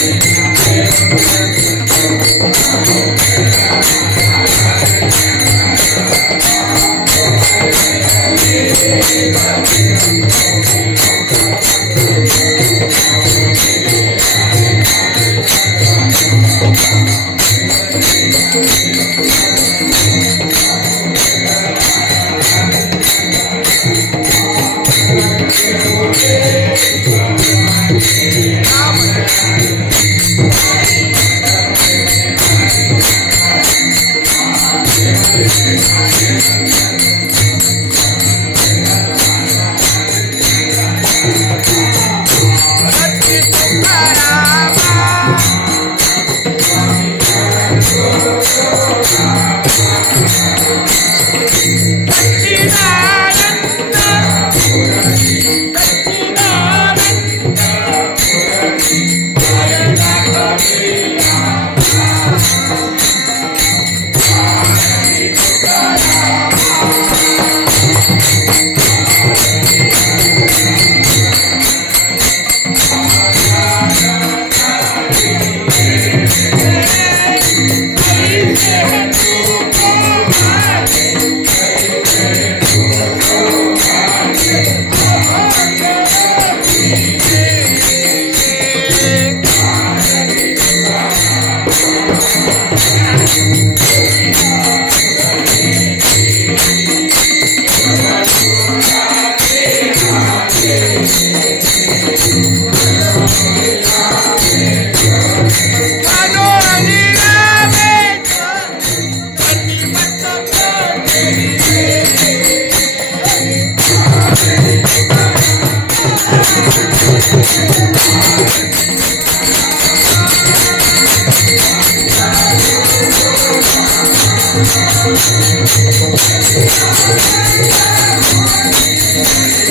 Jai Thank you.